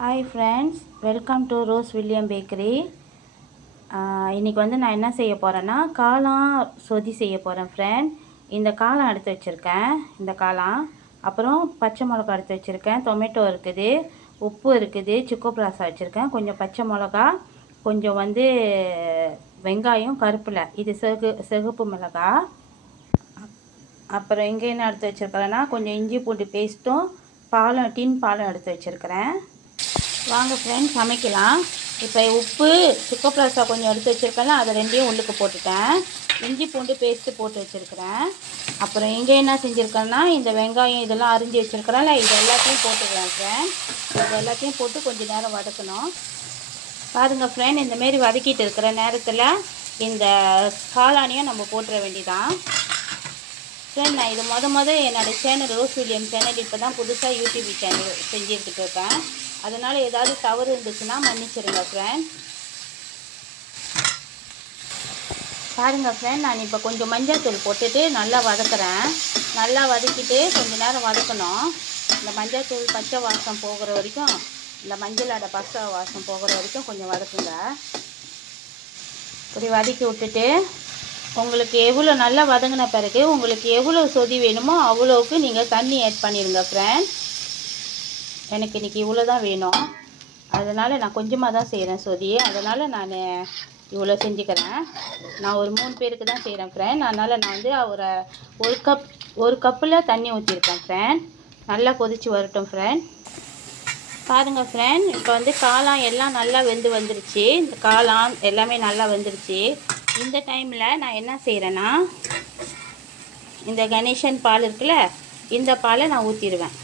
Hi friends, welcome to rose William bakery. இன்றைக்கி வந்து நான் என்ன செய்ய போகிறேன்னா காளான் சொதி செய்ய போகிறேன் ஃப்ரெண்ட். இந்த காளான் எடுத்து வச்சுருக்கேன், இந்த காளான். அப்புறம் பச்சை மிளகா எடுத்து வச்சுருக்கேன், டொமேட்டோ இருக்குது, உப்பு இருக்குது, சுக்கு பிராசா வச்சுருக்கேன், கொஞ்சம் பச்சை மிளகா, கொஞ்சம் வந்து வெங்காயம், கருப்பில் இது சிகப்பு மிளகா. அப்புறம் இங்கே என்ன எடுத்து வச்சுருக்கிறேன்னா கொஞ்சம் இஞ்சி பூண்டு பேஸ்ட்டும் டின் பாலும் எடுத்து வச்சுருக்கிறேன். வாங்க ஃப்ரெண்ட்ஸ் சமைக்கலாம். இப்போ உப்பு சுக்கு பிளாஸா கொஞ்சம் எடுத்து வச்சுருக்கேன்ல, அதை ரெண்டையும் உள்ளுக்கு போட்டுட்டேன். இஞ்சி பூண்டு பேஸ்ட்டு போட்டு வச்சுருக்கிறேன். அப்புறம் இங்கே என்ன செஞ்சுருக்கேன்னா இந்த வெங்காயம் இதெல்லாம் அரிஞ்சு வச்சுருக்கிறேன்ல, இது எல்லாத்தையும் போட்டுக்கிறேன் ஃப்ரெண்ட். இது எல்லாத்தையும் போட்டு கொஞ்சம் நேரம் வதக்கணும். பாருங்கள் ஃப்ரெண்ட், இந்தமாரி வதக்கிட்டு இருக்கிற நேரத்தில் இந்த காளானியும் நம்ம போட்டுற வேண்டியதான் ஃப்ரெண்ட். நான் இது என்னோடய சேனல் ரோஸ் வில்லியம் சேனல் இப்போ தான் புதுசாக யூடியூப் சேனல் செஞ்சுட்டு இருக்கேன். அதனால் ஏதாவது தவறு இருந்துச்சுன்னா மன்னிச்சிடுங்க ஃப்ரெண்ட். பாருங்கள் ஃப்ரெண்ட், நான் இப்போ கொஞ்சம் மஞ்சள் தூள் போட்டுட்டு நல்லா வதக்குறேன். நல்லா வதக்கிட்டு கொஞ்சம் நேரம் வதக்கணும். இந்த மஞ்சள் தூள் பச்சை வாசம் போகிற வரைக்கும், இந்த மஞ்சளோட பச்சை வாசம் போகிற வரைக்கும் கொஞ்சம் வதக்குங்க. இப்படி வதக்கி விட்டுட்டு உங்களுக்கு எவ்வளோ நல்லா வதங்கின பிறகு உங்களுக்கு எவ்வளோ சொதி வேணுமோ அவ்வளோவுக்கு நீங்கள் தண்ணி ஆட் பண்ணிடுங்க ஃப்ரெண்ட். எனக்கு இன்றைக்கி இவ்வளோ தான் வேணும், அதனால் நான் கொஞ்சமாக தான் செய்கிறேன் சொதி. அதனால் நான் இவ்வளோ செஞ்சுக்கிறேன். நான் ஒரு 3 பேருக்கு தான் செய்கிறேன் ஃப்ரெண்ட். அதனால் நான் வந்து ஒரு கப்பில் தண்ணி ஊற்றிருக்கேன் ஃப்ரெண்ட். நல்லா கொதித்து வரட்டும் ஃப்ரெண்ட். பாருங்கள் ஃப்ரெண்ட், இப்போ வந்து காளான் எல்லாம் நல்லா வெந்து வந்துருச்சு. இந்த காளான் எல்லாமே நல்லா வெந்துருச்சு. இந்த டைமில் நான் என்ன செய்கிறேன்னா இந்த கணேசன் பால் இருக்குல்ல, இந்த பாலை நான் ஊற்றிடுவேன்.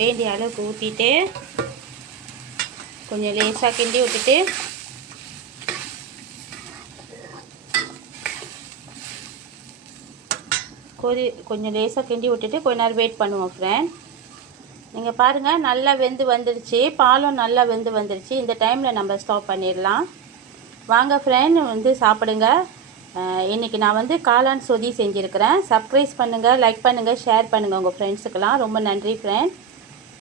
வேண்டிய அளவுக்கு ஊற்றிட்டு கொஞ்சம் லேசாக கிண்டி விட்டுட்டு கொஞ்சம் லேசாக கிண்டி விட்டுட்டு கொஞ்ச நேரம் வெயிட் பண்ணுவோம் ஃப்ரெண்ட். நீங்கள் பாருங்கள், நல்லா வெந்து வந்துடுச்சு, பாலும் நல்லா வெந்து வந்துடுச்சு. இந்த டைமில் நம்ம ஸ்டாப் பண்ணிடலாம். வாங்க ஃப்ரெண்ட் வந்து சாப்பிடுங்க. இன்றைக்கி நான் வந்து காளான் சொதி செஞ்சுருக்கிறேன். சப்ஸ்கிரைப் பண்ணுங்கள், லைக் பண்ணுங்கள், ஷேர் பண்ணுங்கள் உங்கள் ஃப்ரெண்ட்ஸுக்கெல்லாம். ரொம்ப நன்றி ஃப்ரெண்ட்.